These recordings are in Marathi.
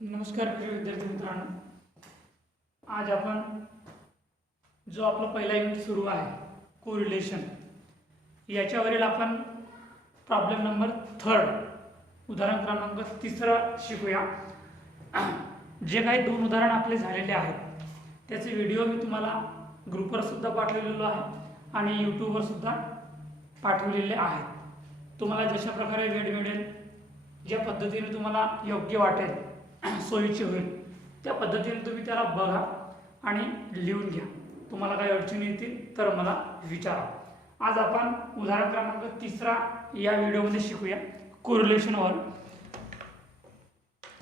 नमस्कार प्रिय विद्यार्थी मित्रांनो, आज आपण जो आपला पहिला युनिट सुरू आहे कोरिलेशन याच्यावरील आपण प्रॉब्लेम नंबर 3 उदाहरण क्रमांक 3 शिकूया। जे काही 2 उदाहरण आपले झालेले आहेत त्याचे व्हिडिओ मी तुम्हाला ग्रुपवर सुद्धा पाठवलेलो आहे आणि यूट्यूबवर सुद्धा पाठवलेले आहेत। तुम्हाला जशा प्रकारे वेळ मिळेल, ज्या पद्धतीने तुम्हाला योग्य वाटेल, सोयीची होईल त्या पद्धतीने तुम्ही त्याला बघा आणि लिहून घ्या। तुम्हाला काही अडचणी येतील तर मला विचारा। आज आपण उदाहरण क्रमांक 3 या व्हिडिओमध्ये शिकूया कोरिलेशनवर।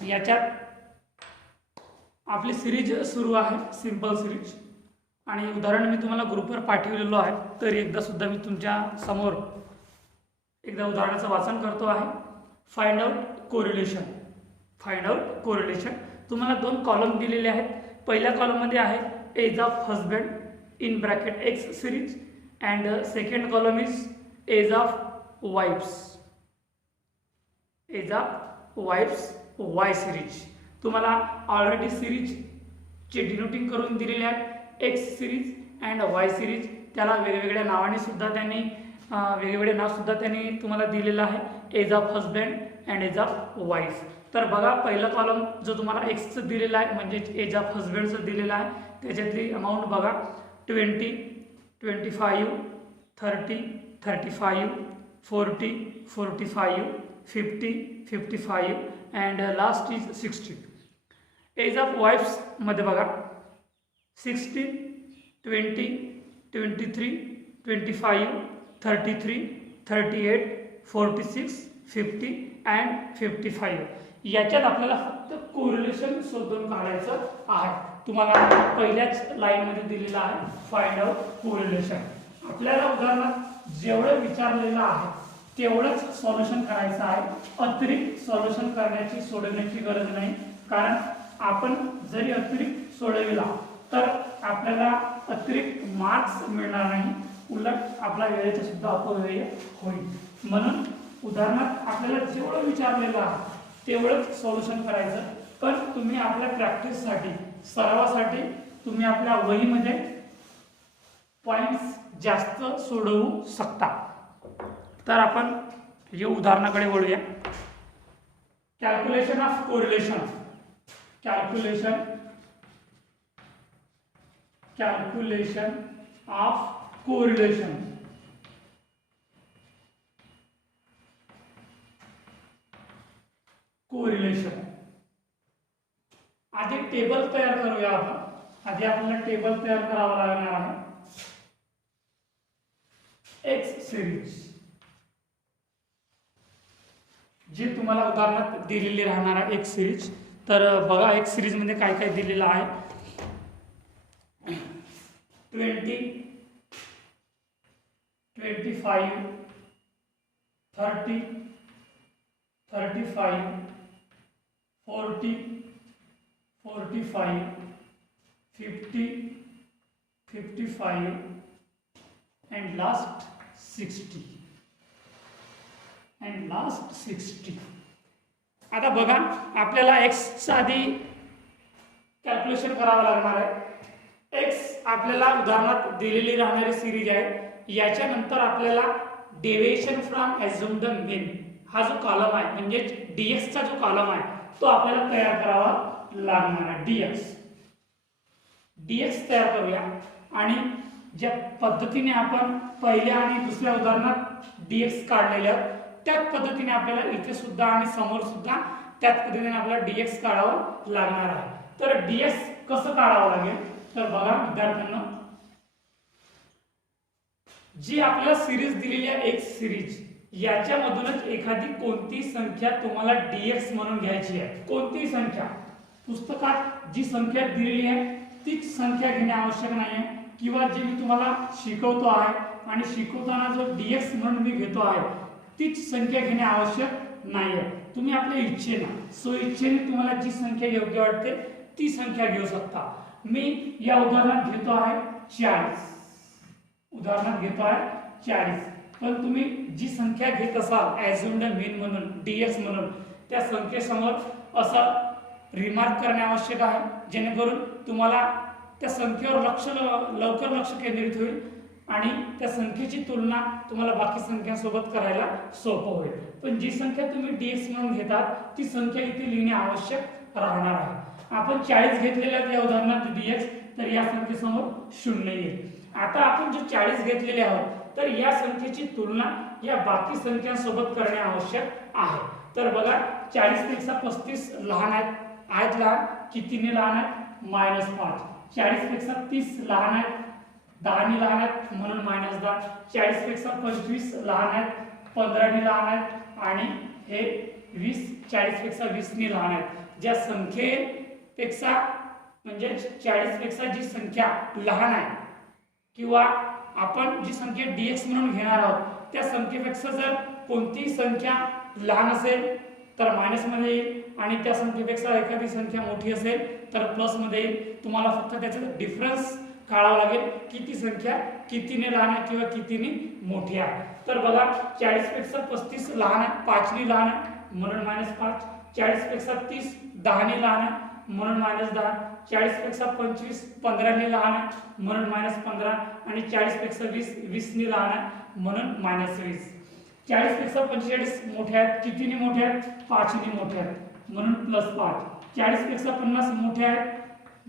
याच्यात आपली सिरीज सुरू आहे, सिंपल सिरीज, आणि उदाहरण मी तुम्हाला ग्रुपवर पाठवलेलो आहे। तर एकदा सुद्धा मी तुमच्या समोर एकदा उदाहरणाचं वाचन करतो आहे। Find out correlation. Find out correlation तुम्हाला 2 कॉलम दिलेले आहेत। पहिल्या कॉलममध्ये आहे age of husband in bracket X series and second column is age of wives, age of wives Y series. तुम्हाला ऑलरेडी सिरीजचे डिनोटिंग करून दिलेले आहेत, X series and Y series. त्याला वेगवेगळ्या नावाने सुद्धा त्यांनी वेगवेगळे नाव सुद्धा त्यांनी तुम्हाला दिलेलं आहे, age of husband and age of wife. तर बघा, पहिला कॉलम जो तुम्हाला एक्सचं दिलेला आहे म्हणजे एज ऑफ हजबंडचं दिलेलं आहे, त्याच्यातली अमाऊंट बघा 20, 25, 30, 35, 40, 45, 50, 55 and last is 60। Age of wives मध्ये बघा 16, 20, 23, 25, 33, 38, 46, 50 अँड 55। याच्यात आपल्याला फक्त कोरिलेशन शोधून काढायचं आहे। तुम्हाला पहिल्याच लाईनमध्ये दिलेलं आहे फाइंड आउट कोरिलेशन। आपल्याला उदाहरणात जेवढं विचारलेलं आहे तेवढंच सॉल्युशन करायचं आहे, अतिरिक्त सॉल्युशन करण्याची सोडवण्याची गरज नाही। कारण आपण जरी अतिरिक्त सोडविला तर आपल्याला अतिरिक्त मार्क्स मिळणार नाही, उलट आपला वेळेचा सुद्धा अपव्यय होईल। म्हणून उदाहरणात आपल्याला जेवढं विचारलेलं आहे तेवढंच सॉल्युशन करायचं। पण तुम्ही आपल्या प्रॅक्टिससाठी, सरावासाठी तुम्ही आपल्या वहीमध्ये पॉइंट्स जास्त सोडवू शकता। तर आपण हे उदाहरणाकडे वळूया। Calculation of correlation. Calculation of correlation. Correlation आधी टेबल तयार करूया आपण। आधी आपल्याला टेबल तयार करावा लागणार आहे। एक्स सिरीज जी तुम्हाला उदाहरणात दिलेली राहणार आहे एक्स सिरीज। तर बघा, एक्स सिरीज मध्ये काय काय दिलेलं आहे। 20, 25, 30, 35, 40, 45, 50, 55 and last 60 and last 60। आता बघा, आपल्याला एक्सचं आधी कॅल्क्युलेशन करावं लागणार आहे। एक्स आपल्याला उदाहरणात दिलेली राहणारी सिरीज आहे। याच्यानंतर आपल्याला डेविएशन फ्रॉम अझ्युम्ड मीन हा जो कॉलम आहे म्हणजे dx चा जो कॉलम आहे तो आपल्याला तयार करावा लागणार आहे। dx तयार करूया आणि ज्या पद्धतीने आपण पहिल्या आणि दुसऱ्या उदाहरणात dx काढलेल्या त्याच पद्धतीने आपल्याला इथे सुद्धा आणि समोर सुद्धा त्याच पद्धतीने आपल्याला dx काढावं लागणार आहे। तर dx कसं काढावं लागेल तर बघा विद्यार्थ्यांना, जी आपल्याला सिरीज दिलेली आहे एक्स सिरीज, याच्यामधूनच एखादी कोणती संख्या तुम्हाला dx म्हणून घ्यायची आहे। कोणती संख्या, पुस्तकात जी संख्या दिलेली आहे तीच संख्या घेणे आवश्यक नाही आहे, किंवा जे मी तुम्हाला शिकवतो आहे आणि शिकवताना जो dx म्हणून मी घेतो आहे तीच संख्या घेणे आवश्यक नाही आहे। तुम्ही आपल्या इच्छेने, स्वइच्छेने तुम्हाला जी संख्या योग्य वाटते ती संख्या घेऊ शकता। मी या उदाहरणात घेतो आहे 40, उदाहरणात घेतो आहे 40। पण तुम्ही जी संख्या घेत असाल ॲझ्युम्ड मीन म्हणून, dx म्हणून, त्या संख्येसमोर असा रिमार्क करणे आवश्यक आहे, जेणेकरून तुम्हाला त्या संख्येवर लवकर लक्ष केंद्रित होईल आणि त्या संख्येची तुलना तुम्हाला बाकी संख्यांसोबत करायला सोपं होईल. पण जी संख्या तुम्ही dx म्हणून घेतात ती संख्या इथे लिहिणे आवश्यक राहणार आहे. आपण 40 घेतलेल्या या उदाहरणात dx, तर या संख्येसमोर 0 येईल. आता आपण जे 40 घेतलेले आहोत तर या संख्येची तुलना या बाकी संख्यांसोबत करणे आवश्यक आहे. तर बघा 40 पेक्षा 35 लहान आहेत लहान, कितीने लहान आहेत -5. 40 पेक्षा 30 लहान आहेत 10 ने लहान आहेत म्हणून -10. 40 पेक्षा 25 लहान आहेत 15 ने लहान आहेत आणि हे 20 40 पेक्षा 20 ने लहान आहेत. ज्या संख्येपेक्षा म्हणजे 40 पेक्षा जी संख्या लहान आहे किंवा आपण जी संख्या dx म्हणून घेणार आहोत त्या संख्येपेक्षा जर कोणती संख्या लहान असेल तर मायनस मध्ये येईल आणि त्या संख्येपेक्षा एखादी संख्या मोठी असेल तर प्लस मध्ये येईल. तुम्हाला फक्त त्याचा डिफरन्स काढावा लागेल की ती संख्या कितीने लहान आहे किंवा कितीने मोठी आहे. तर बघा 40 पेक्षा 35 लहान आहे 5 ने लहान आहे म्हणून -5. 40 पेक्षा 30 10 ने लहान आहे म्हणून -10. 40 पेक्षा 25 15 ने लहान आहे म्हणून -15 आणि 40 पेक्षा 20 20 ने लहान आहे म्हणून -20. 40 पेक्षा 45 मोठे आहेत, कितीने मोठे आहेत 5 ने मोठे आहेत म्हणून +5. 40 पेक्षा 50 मोठे आहेत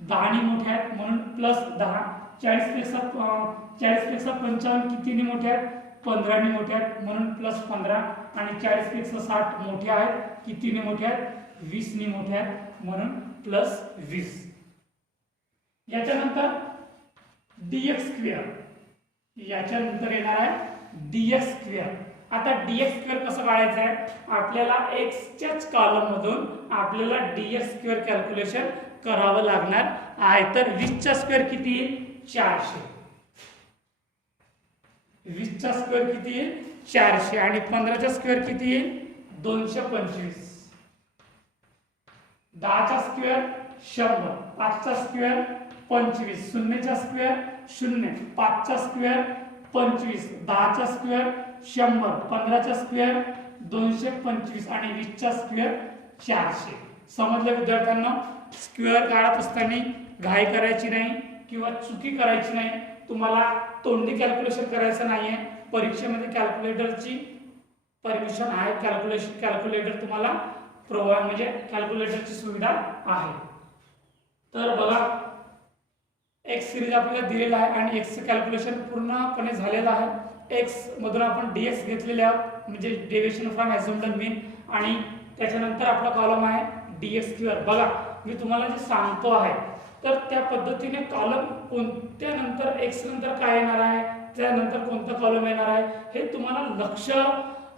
10 ने मोठे आहेत म्हणून +10. 40 पेक्षा 55 कितीने मोठे आहेत 15 ने मोठे आहेत म्हणून +15 आणि 40 पेक्षा 60 मोठे आहेत कितीने मोठे आहेत 20 ने मोठे आहेत म्हणून +20. याच्यानंतर dx², याच्यानंतर येणार आहे dx². आता dx² कसं काढायचं आहे, आपल्याला x च्याच कॉलम मधून आपल्याला dx² कॅल्क्युलेशन करावं लागणार आहे. तर 20 चा स्क्वेअर किती येईल 400. 20 चा स्क्वेअर किती येईल 400 आणि 15 चा स्क्वेअर किती येईल 225. 10 चा स्क्वेअर 100. 5 चा स्क्वेअर 25. 0 चा स्क्वेअर 0. 5 चा स्क्वेअर 25. 10 चा स्क्वेअर 100. 15 चा स्क्वेअर 225 आणि 20 चा स्क्वेअर 400. समजलं विद्यार्थ्यांना? स्क्वेअर काढत असताना घाई करायची नाही किंवा चुकी करायची नाही. तुम्हाला तोंडी कॅल्क्युलेशन करायचं नाहीये. परीक्षेमध्ये कॅल्क्युलेटरची परमिशन आहे, कॅल्क्युलेटर तुम्हाला प्रोव्हाइड म्हणजे कॅल्क्युलेटरची सुविधा आहे. तर बघा एक्स सिरीज आपल्याला दिलेला आहे आणि एक्स चे कॅल्क्युलेशन पूर्णपणे झालेलं आहे. एक्स मधून आपण dx घेतलेले आहोत म्हणजे डेव्हिएशन फ्रॉम अझ्युम्ड मीन आणि त्याच्यानंतर आपला कॉलम आहे dx². बघा मी तुम्हाला जे सांगतो आहे तर त्या पद्धतीने कॉलम कोणत्या नंतर x नंतर काय येणार आहे त्यानंतर कोणता कॉलम येणार आहे हे तुम्हाला लक्ष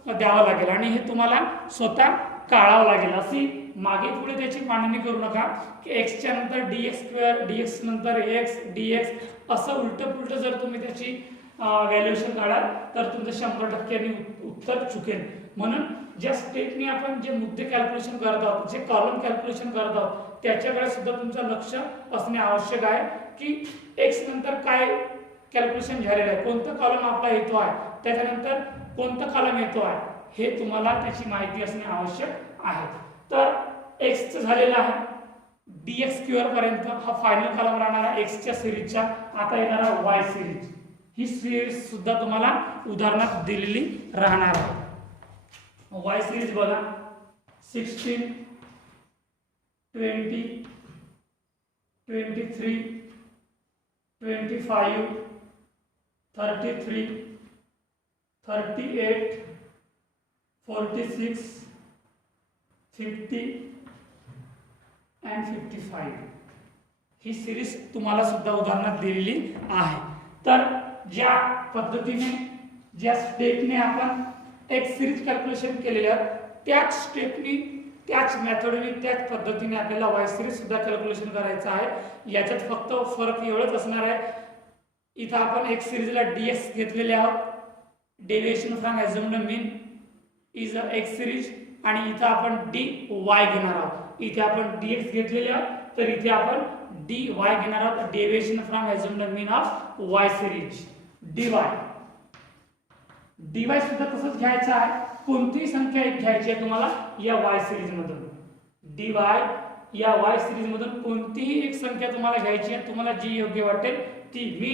द्यावं लागेल आणि हे तुम्हाला स्वतः काढावं लागेल. अशी मागे पुढे त्याची मांडणी करू नका की x च्या नंतर dx², dx नंतर x dx असं उलट जर तुम्ही त्याची व्हॅल्युएशन काढाल तर तुमचं 100% उत्तर चुकेल. म्हणून ज्या स्टेपने आपण जे मुद्दे कॅल्क्युलेशन करत आहोत, जे कॉलम कॅल्क्युलेशन करत आहोत त्याच्याकडे सुद्धा तुमचं लक्ष असणे आवश्यक आहे की x नंतर काय कॅल्क्युलेशन झालेलं आहे, कोणता कॉलम आपला येतो आहे, त्याच्यानंतर कोणता कॉलम येतो आहे हे तुम्हाला त्याची माहिती असणे आवश्यक आहे. तर x चं झालेलं आहे dx² पर्यंत हा फायनल कॉलम राहणार आहे x च्या सिरीजचा. आता येणार आहे y सिरीज. ही सिरीज सुद्धा तुम्हाला उदाहरणात दिलेली राहणार आहे. y सिरीज बघा 16 20 23 25 33 38 46 50 and 55 ही सिरीज तुम्हाला सुद्धा उदाहरणात दिलेली आहे. तर ज्या पद्धतीने ज्या स्टेपने आपण एक्स सिरीज कॅल्क्युलेशन केलेले आहेत त्याच स्टेपनी त्याच मेथडने त्याच पद्धतीने आपल्याला वाय सिरीज सुद्धा कॅल्क्युलेशन करायचं आहे. याच्यात फक्त फरक एवढंच असणार आहे, इथं आपण एक्स सिरीजला dx घेतलेले आहोत, deviation from assumed mean is a x series, आणि इथं आपण dy घेणार आहोत. इथे आपण dx घेतलेले आहोत तर इथे आपण dy घेणार आहोत, deviation from assumed mean of y series dy सुद्धा तसंच घ्यायचं आहे. कोणतीही संख्या एक घ्यायची आहे तुम्हाला या y सिरीज मधून. dy या वाय सिरीज मधून कोणतीही एक संख्या तुम्हाला घ्यायची आहे, तुम्हाला जी योग्य वाटेल ती. मी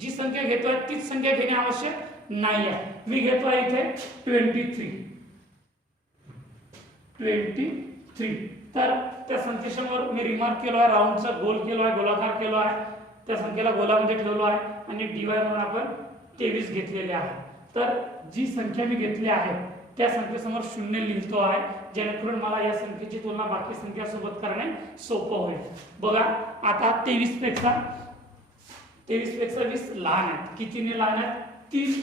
जी संख्या घेतोय तीच संख्या घेणे आवश्यक नाही आहे. मी घेतोय इथे 23. तर त्या संख्येसमोर मी रिमार्क केलो आहे, राऊंडचा गोल केलो आहे, गोलाकार केलो आहे, त्या संख्येला गोलामध्ये ठेवलो आहे आणि डीवाय म्हणून आपण 23 घेतलेले आहे. तर जी संख्या मी घेतली आहे त्या संख्येसमोर 0 लिहितो आहे, जेणेकरून मला या संख्येची तुलना बाकी संख्यासोबत करणे सोपं होईल. बघा आता 23 पेक्षा 20 लहान आहेत. कितीने लहान आहेत? 30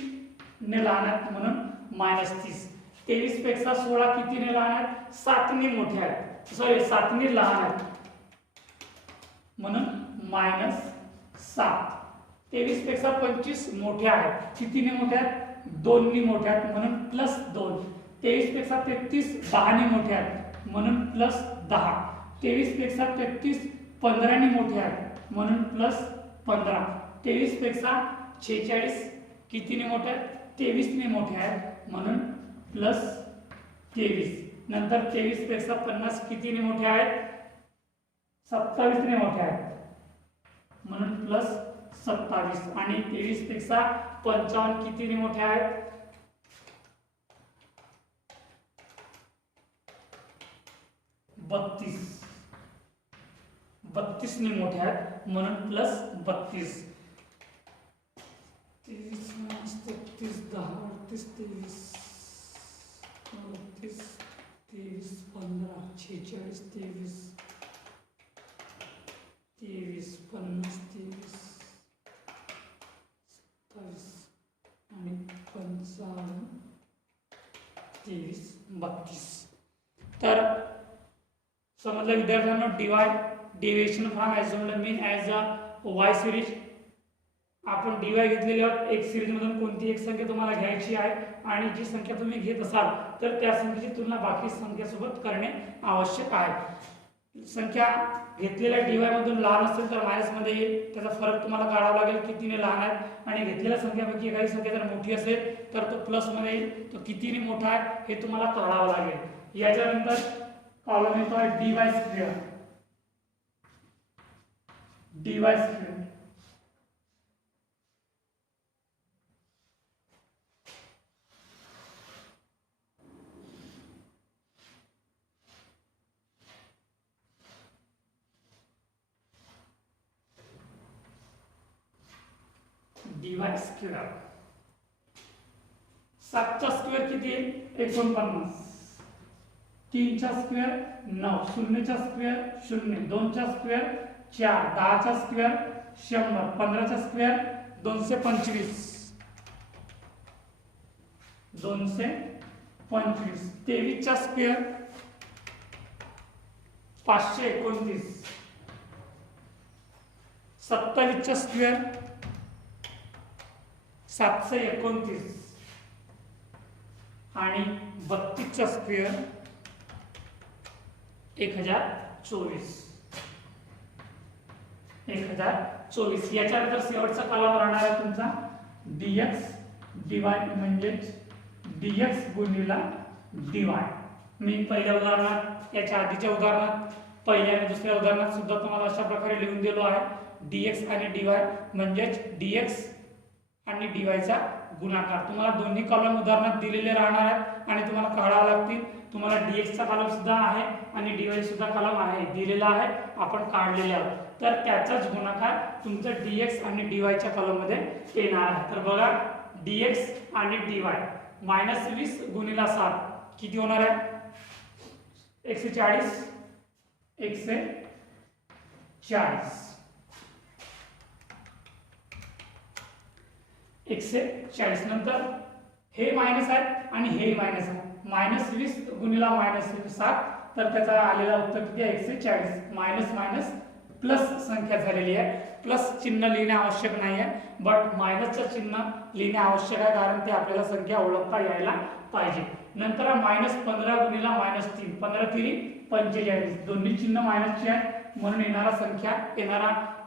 ने लहान आहेत म्हणून -30. 23 पेक्षा 16 कितीने लहान आहेत? 7 ने मोठे आहेत. सॉरी 7 ने लहान आहेत म्हणून -7. 23 पेक्षा 25 मोठे आहेत. कितीने मोठे आहेत? 2 ने मोठे आहेत म्हणून +2. 23 पेक्षा 33 10 ने मोठे आहेत म्हणून +10. 23 पेक्षा 33 15 ने मोठे आहेत म्हणून +15. 23 पेक्षा 46 कितीने मोठे आहेत? 23 ने मोठे आहेत म्हणून +23. नंतर 23 पेक्षा 50 कितीने मोठे आहेत? 27 ने मोठे आहेत म्हणून +27. आणि 23 पेक्षा 55 कितीने मोठे आहेत? 32 ने मोठे आहेत म्हणून +32. 23 - 33 10 38 23 38 23 15 46 23 23 50 23 27 आणि 55 23 32. तर समजलं विद्यार्थ्यांना, D Y deviation from assumed mean as a Y series. आपण डीवाय घेतलेली आहोत. एक सिरीज मधून कोणती एक संख्या तुम्हाला घ्यायची आहे आणि जी संख्या तुम्ही घेत असाल तर त्या संख्येची तुलना बाकी संख्येसोबत करणे आवश्यक आहे. संख्या घेतलेल्या डीवाय मधून लहान असेल तर मायनस मध्ये येईल, त्याचा फरक तुम्हाला काढावा लागेल कितीने लहान आहे. आणि घेतलेल्या संख्यापैकी एखादी संख्या जर मोठी असेल तर तो प्लस मध्ये येईल, तो कितीने मोठा आहे हे तुम्हाला काढावं लागेल. याच्यानंतर कॉलम येतो आहे d y square. D y square d y square. 7चा स्क्वेअर किती आहे? 49. 3चा स्क्वेअर 9. 0चा स्क्वेअर 0. 2चा स्क्वेअर 4. 10चा स्क्वेअर 100. 15चा स्क्वेअर 225. 225. 23चा स्क्वेअर 529. 27चा स्क्वेअर 729. आणि 32चा स्क्वेअर 1024. 1024. याच्यानंतर शेवटचा कॉलम राहणार आहे तुमचा डीएक्स डीवाय, म्हणजेच डीएक्स गुणिला डीवाय. मी पहिल्या उदाहरणात, याच्या आधीच्या उदाहरणात, पहिल्या आणि दुसऱ्या उदाहरणात सुद्धा तुम्हाला अशा प्रकारे लिहून दिलो आहे. डीएक्स आणि डीवाय म्हणजेच डीएक्स आणि डीवायचा गुणाकार. तुम्हाला दोन्ही कॉलम उदाहरणात दिलेले राहणार आहेत आणि तुम्हाला काढावे लागतील. तुम्हाला डीएक्सचा कॉलम सुद्धा आहे आणि डीवाय सुद्धा कॉलम आहे, दिलेला आहे, आपण काढलेले आहोत. तर त्याचाच गुणाकार तुमचा डीएक्स आणि डीवायच्या कॉलम मध्ये येणार आहे. तर बघा, डीएक्स आणि डीवाय -20 गुणिला 7 किती होणार आहे? 140. 140. नंतर हे मायनस आहे आणि हे मायनस आहे. -20 गुणिला -7, तर त्याचा आलेला उत्तर किती आहे? 140. मायनस मायनस प्लस संख्या झालेली आहे. प्लस चिन्ह लिहिणे आवश्यक नाही आहे, बट मायनसचं चिन्ह लिहिणे आवश्यक आहे, कारण ते आपल्याला संख्या ओळखता यायला पाहिजे. नंतर -15 गुणिला -3. 15 3 45. दोन्ही चिन्ह मायनसचे आहे म्हणून येणारा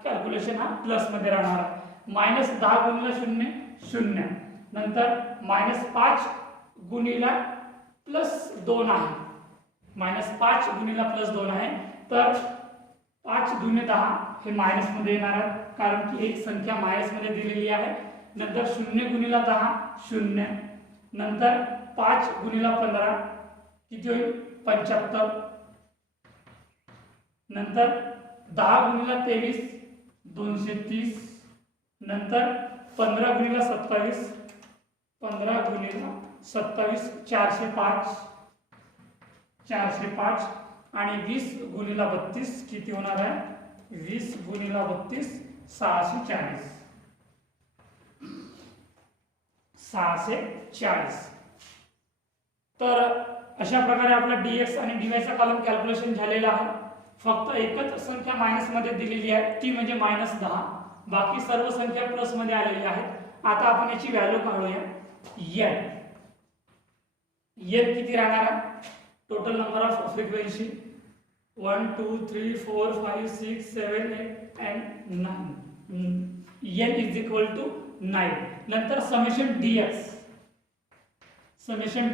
कॅल्क्युलेशन हा प्लस मध्ये राहणार आहे. -10 गुणिला 0 0. नंतर -5 गुणिला +2 आहे. -5 गुणिला +2 आहे. तर 5 दुने 10 हे मायनसमध्ये येणार आहे, कारण की एक संख्या मायनसमध्ये दिलेली आहे. नंतर 0 गुणिला 10 0, नंतर 5 गुणिला 15 किती होईल 75, नंतर 10 गुणिला 23 230, नंतर 15 गुणिला 27 405 आणि 20 गुणिला 32 किती होणार आहे 20 गुणिला 32 640. तर अशा प्रकारे आपला dx आणि dy चा कॉलम कॅल्क्युलेशन झालेला आहे. फक्त एकच संख्या मायनस मध्ये दिलेली आहे, ती म्हणजे -10. बाकी सर्व संख्या प्लस मध्ये आलेली आहेत. आता आपण याची व्हॅल्यू काढूया. n किती राहणार आहे, total number of frequency 1 2 3 4 5 6 7 8 and 9. n is equal to 9. नंतर समेशन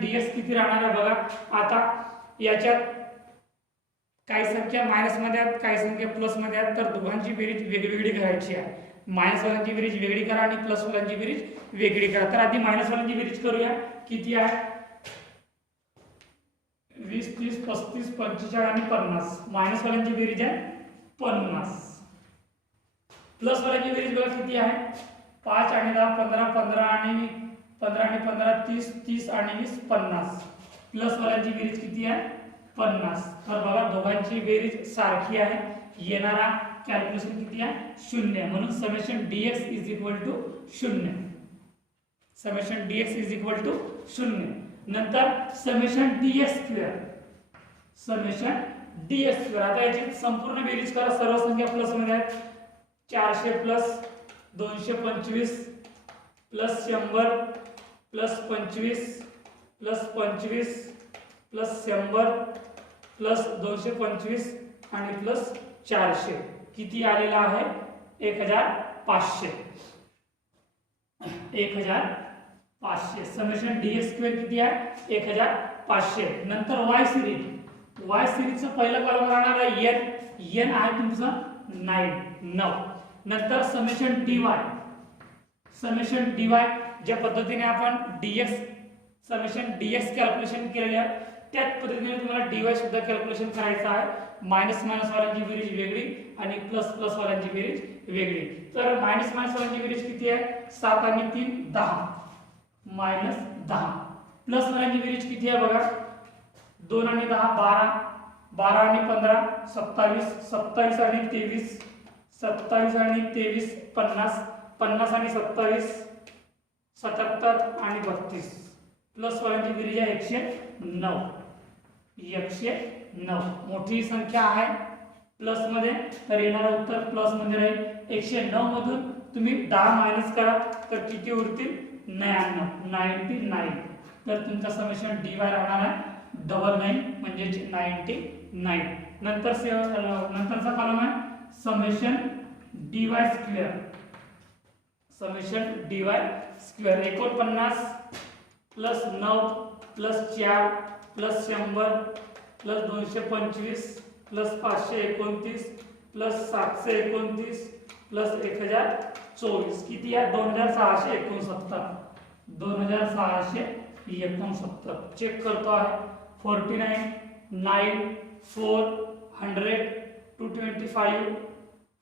dx किती राहणार आहे बघा. आता याच्यात काही संख्या मायनस मध्ये आहेत, काही संख्या प्लस मध्ये आहेत, तर दोघांची बेरीज वेगवेगळी करायची आहे. मायनस वाल्यांची बेरीज वेगळी करा आणि प्लस वाल्यांची बेरीज वेगळी करा. तर आधी मायनस वाल्यांची बेरीज करूया. किती आहे 20 30 35 45 आणि 50. मायनस वाल्यांची बेरीज आहे 50. प्लस वाल्यांची बेरीज बघा किती आहे 5 आणि 10 15 15 आणि 15 30 30 आणि 20 50. प्लस वाल्यांची बेरीज किती आहे 50. तर बघा दोघांची बेरीज सारखी आहे. येणारा कॅल्क्युलेशन किती आहे 0. म्हणून summation dx is equal to 0. Summation dx is equal to 0. नंतर समेशन dx स्क्वेअर. आता याची संपूर्ण बेरीज करा. सर्व संख्या प्लस मध्ये आहेत. 400 plus 225 plus 100 plus 25 plus 25 plus 100 plus 225 आणि प्लस 400 किती आलेला आहे 1500. समेशन dx स्क्वेअर किती आहे 1500. नंतर y सिरीजचं पहिलं कॉलम राहणार आहे n आहे तुमचं 9. नंतर समेशन dy ज्या पद्धतीने आपण समेशन dx कॅल्क्युलेशन केलेले आहे त्याच पद्धतीने तुम्हाला dy सुद्धा कॅल्क्युलेशन करायचं आहे. मायनस वाल्यांची बेरीज वेगळी आणि प्लस वाल्यांची बेरीज वेगळी. तर मायनस वाल्यांची बेरीज किती आहे 7 आणि 3 10 -10. प्लस वाल्यांची बेरीज किती आहे बघा 2 आणि 10 12 12 आणि 15 27 27 आणि 23 27 आणि 23 50 50 आणि 27 77 आणि 32. प्लस वाल्यांची बेरीज आहे 109. मोठी संख्या आहे प्लस मध्ये, तर येणारा उत्तर प्लस मध्ये राहील. 109 मधून तुम्ही 10 मायनस करा तर किती उरतील 99. तर तुमचा समेशन dy राहणार आहे 99 म्हणजे 99. नंतरचा कॉलम आहे summation dy square. 49 plus 9 plus 4 plus 100 plus 225 plus 529 plus 729 plus 1024 किती आहे 2669. चेक करतो आहे 49 9 4 100 225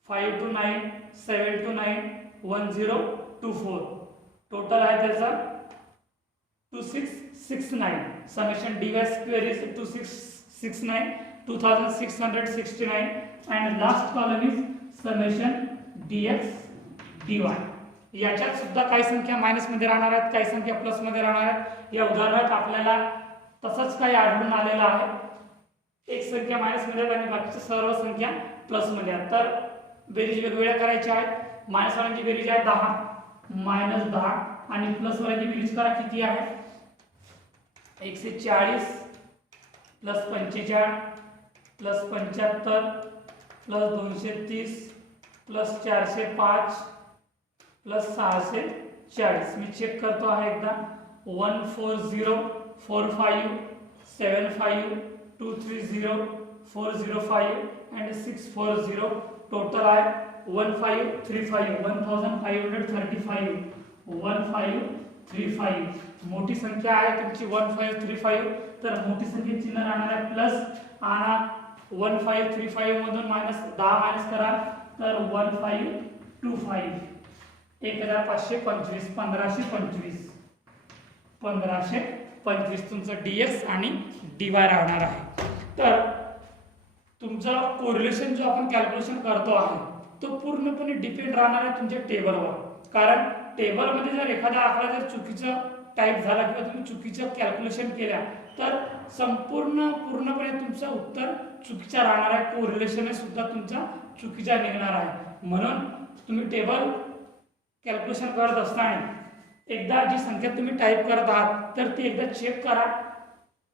5 to 9 7 to 9 1024. टोटल आहे त्याचा 2669. Summation dy square is 2669 2669. And last column is summation dx dy. याच्यात सुद्धा काही संख्या मायनस मध्ये राहणार आहेत, काही संख्या प्लस मध्ये राहणार आहेत. या उदाहरणात आपल्याला तसंच काही आढळून आलेलं आहे. एक संख्या मायनस मध्ये आणि बाकीच्या सर्व संख्या प्लस मध्ये आहेत. तर बेरीज वेगवेगळ्या करायच्या आहेत. मायनस वाल्यांची बेरीज आहे 10 -10 आणि प्लस वाल्यांची बेरीज करा किती आहे 140 plus 45 plus 75 plus 230 plus 405 plus 640. मी चेक करतो आहे एकदा 140 45 75 230 405 and 640 टोटल आहे 1535 1535 1535 मोठी संख्या आहे तुमची 1535 तर मोठी संख्येचे चिन्ह राहणार आहे प्लस आणि 1535 मधून मायनस 10 मायनस करा तर 1525 1525 1525 तुमचं dx आणि dy राहणार आहे। तर तुमचा कोरिलेशन जो आपण कॅल्क्युलेशन करतो आहे तो पूर्णपणे डिपेंड राहणार आहे तुमच्या टेबलवर, कारण टेबलमध्ये जर एखादा आकडा जर चुकीचा टाईप झाला किंवा तुम्ही चुकीचं कॅल्क्युलेशन केल्या तर पूर्णपणे तुमचं उत्तर चुकीचं राहणार आहे, कोरिलेशन सुद्धा तुमचा चुकीचा निघणार आहे। म्हणून तुम्ही टेबल कॅल्क्युलेशन करत असताना एकदा जी संख्या तुम्ही टाईप करत आहात तर ती एकदा चेक करा,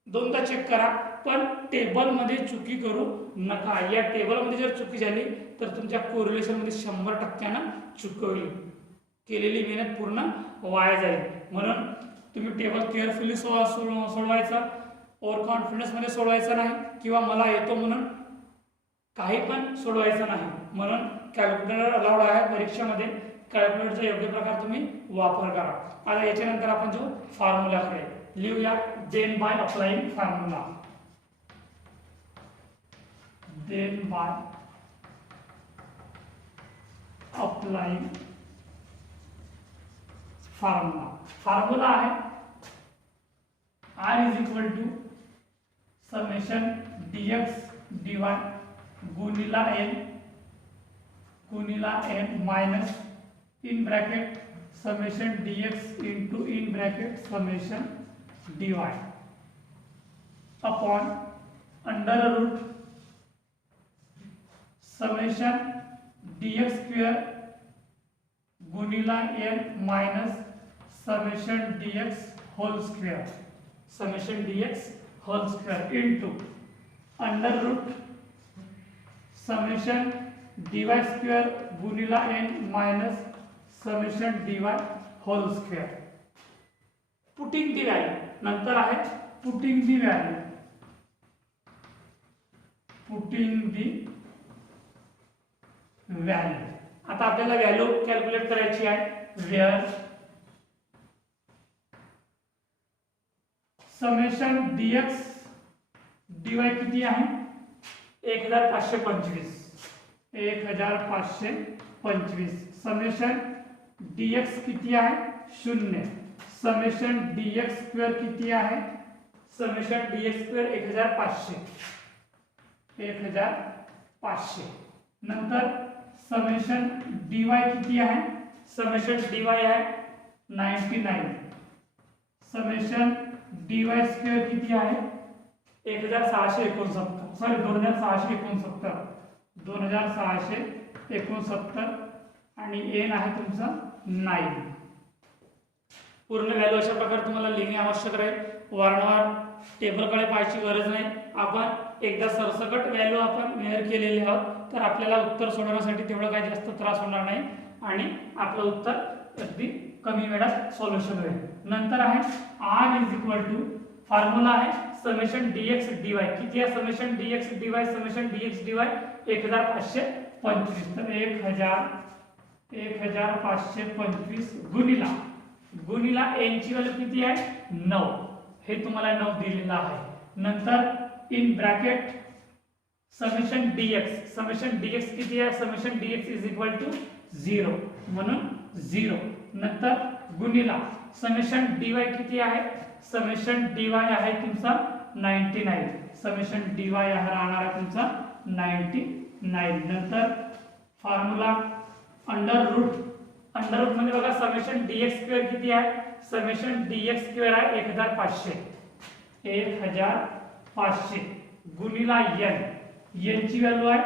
दोनदा चेक करा, पण टेबलमध्ये चुकी करू नका। या टेबलमध्ये जर चुकी झाली तर तुमच्या कोरिलेशनमध्ये 100% चूक होईल, केलेली मेहनत पूर्ण वाया जाईल। म्हणून तुम्ही टेबल केअरफुली सोडवायचा, ओव्हर कॉन्फिडन्स मध्ये सोडवायचा नाही किंवा मला येतो म्हणून काही पण सोडवायचं नाही। म्हणून कॅल्क्युलेटर अलाउड आहे परीक्षेमध्ये, कॅल्क्युलेटरचा योग्य प्रकारे तुम्ही वापर करा। आता याच्यानंतर आपण जो फॉर्म्युलाकडे लिहूया, then by applying formula, then by applying formula आहे r is equal to summation dx dy गुणिला n minus in bracket summation dx into in bracket summation dy upon under root summation dx square गुणिला n minus summation dx whole square, summation dx whole square into under root summation dy square गुणिला n minus summation dy whole square. Putting the value, नंतर आहे putting the value, putting the value. आता आपल्याला व्हॅल्यू कॅल्क्युलेट करायची आहे, वेअर समेशन dx dy किती आहे 1525 समेशन dx किती आहे 0, समेशन dx स्क्वेअर किती आहे, समेशन dx स्क्वेअर 1500 नंतर समेशन dy किती आहे, समेशन dy आहे 99, समेशन dy स्क्वेअर किती आहे 1669, सॉरी 2669 आणि n आहे तुमचा 9। पूर्ण व्हॅल्यू अशा प्रकारे तुम्हाला लिहिणे आवश्यक राहील, वारंवार टेबलकडे पाहायची गरज नाही। आपण एकदा सरसकट व्हॅल्यू आपण मेजर केलेली आहोत तर आपल्याला उत्तर सोडवण्यासाठी तेवढं काही जास्त त्रास होणार नाही आणि आपलं उत्तर अगदी कमी वेळात सोल्युशन होईल। नंतर आहे r is equal to formula आहे समेशन dx dy किती आहे, समेशन dx dy 1525 तर 1525 गुणिला n ची व्हॅल्यू किती आहे 9, हे तुम्हाला 9 दिलेला आहे। नंतर इन ब्रॅकेट समेशन dx किती आहे, summation dx is equal to 0 म्हणून 0, नंतर गुणिला समेशन dy किती आहे, समेशन dy आहे तुमचा 99, समेशन dy राहणार आहे तुमचा 99। नंतर फॉर्म्युला अंडर रूट मध्ये बघा समेशन dx स्क्वेअर किती आहे, समेशन dx स्क्वेअर आहे 1500 गुणिला n ची व्हॅल्यू आहे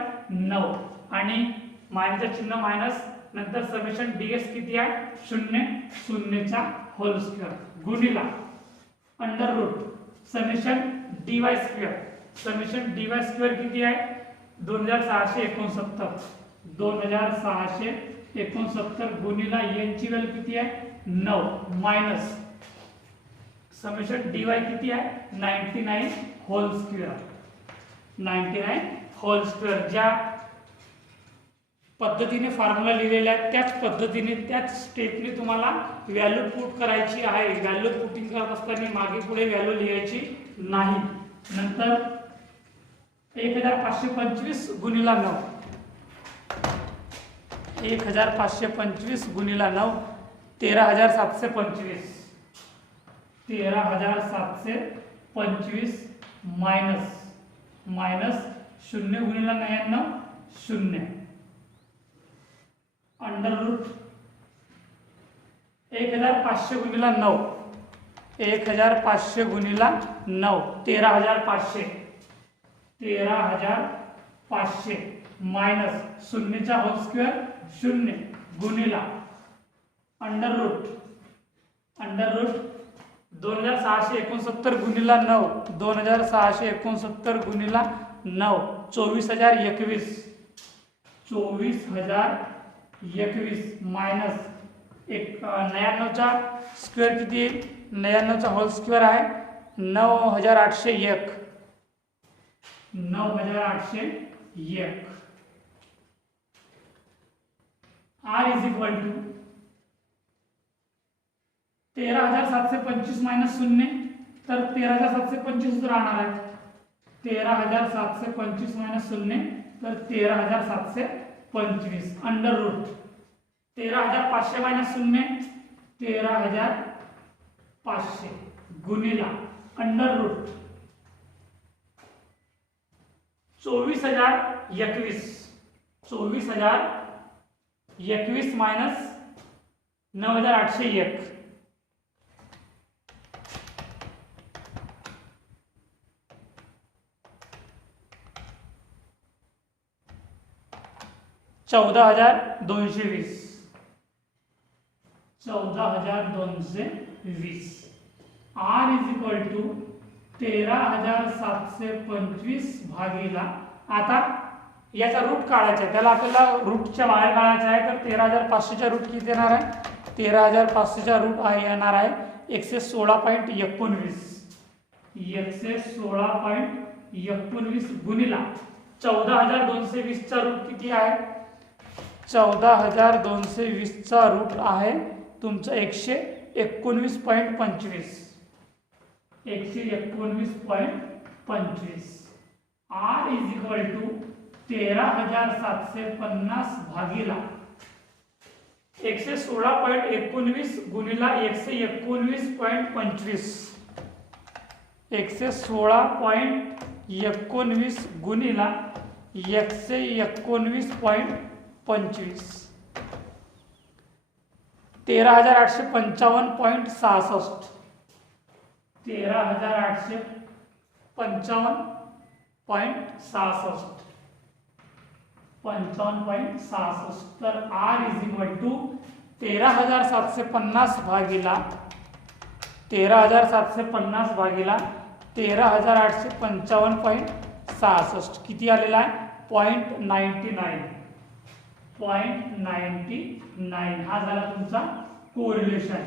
9 आणि मायनसचं चिन्ह मायनस, नंतर समेशन dx किती आहे 0 चा होल स्क्वेअर गुणिला under root summation dy square किती आहे 2669 गुणिला n ची व्हॅल्यू किती आहे 9 मायनस समेशन dy किती आहे 99 होल स्क्वेअर 99 होल स्क्वेअर. ज्या पद्धतीने फॉर्म्युला लिहिलेला आहे त्याच पद्धतीने त्याच स्टेपने तुम्हाला व्हॅल्यू पुट करायची आहे. व्हॅल्यू पुटिंग करत असताना मागे पुढे व्हॅल्यू लिहायची नाही. नंतर 1525 गुणिला 9, 1525 गुणिला 9 13725. 13725 मायनस 0 गुणिला 99 0 अंडर रूट 1500 गुणिला 9, 1500 गुणिला 9 13500 मायनस 0चा होल स्क्वेअर 0 गुणिला अंडर रूट 2669 गुणिला 9, 2669 गुणिला 9 24021 मायनस 99चा स्क्वेअर किती येईल? 99चा होल स्क्वेअर आहे 9801. R is equal to 13725 minus 0 तर 13725 राहणार आहे. 13725 मायनस 0 तर 13725 अंडर रूट 13500 मायनस 0 13500 गुणिला under root 24021 minus 9801 14220 14220. R is equal to 13725 भागीला, आता याचा रूट काढायचा आहे, त्याला आपल्याला रूटच्या बाहेर काढायचा आहे. तर 13500चा रूट किती येणार आहे? 13500चा रूट आहे येणार आहे 116.19 116.19 गुणिला 14220चा रूट किती आहे? 14220चा रूट आहे तुमचं 119.25 119.25. R इज इक्वल टू 13750 भागीला 116.19 गुणिला 119.25 116.19 गुणिला 119.25 13855.66 13855.66. तर R इज इक्वल टू 13750 भागीला 13855.66 किती आलेला आहे? 0.99. हा झाला तुमचा correlation.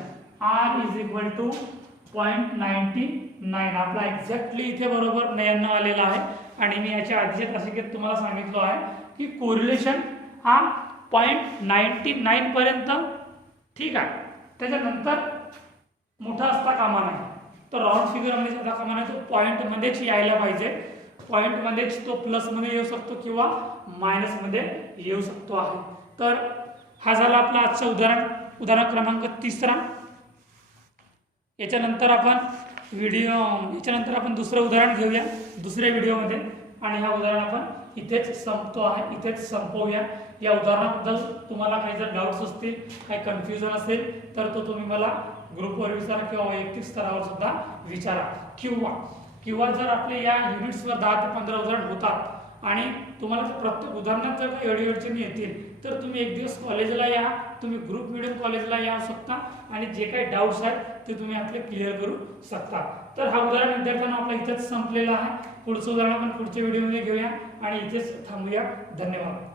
R is equal to 0.99. आपला एक्झॅक्टली इथे बरोबर 99 आलेला आहे. आणि मी याच्या आधीच्या तासिकेत तुम्हाला सांगितलं आहे की कोरिलेशन हा 0.99 पर्यंत ठीक आहे, त्याच्यानंतर मोठा असता कामा नाही. तर राऊंड फिगरमध्ये जाता कामा नाही, तो पॉईंटमध्येच यायला पाहिजे. पॉईंटमध्येच तो प्लसमध्ये येऊ शकतो किंवा मायनसमध्ये येऊ शकतो आहे. तर हा झाला आपला आजचा उदाहरण क्रमांक 3. याच्यानंतर आपण दुसरं उदाहरण घेऊया दुसऱ्या व्हिडिओमध्ये. आणि हा उदाहरण आपण इथेच संपवूया. या उदाहरणाबद्दल तुम्हाला काही जर डाऊट्स असतील, काही कन्फ्युजन असेल तर तो तुम्ही मला ग्रुपवर विचारा किंवा वैयक्तिक स्तरावर सुद्धा विचारा. किंवा जर आपले या युनिट्सवर 10 ते 15 उदाहरण होतात आणि तुम्हाला प्रत्येक उदाहरणात जर काही अडीअडचणी येतील तर तुम्ही एक दिवस कॉलेजला या, तुम्ही ग्रुप मिडियम कॉलेजला येऊ शकता आणि जे काही डाऊट्स आहेत ते तुम्ही आपले क्लिअर करू शकता. तर हा उदाहरण विद्यार्थ्यांना आपला इथेच संपलेला आहे. पुढचं उदाहरण आपण पुढच्या व्हिडिओमध्ये घेऊया आणि इथेच थांबूया. धन्यवाद.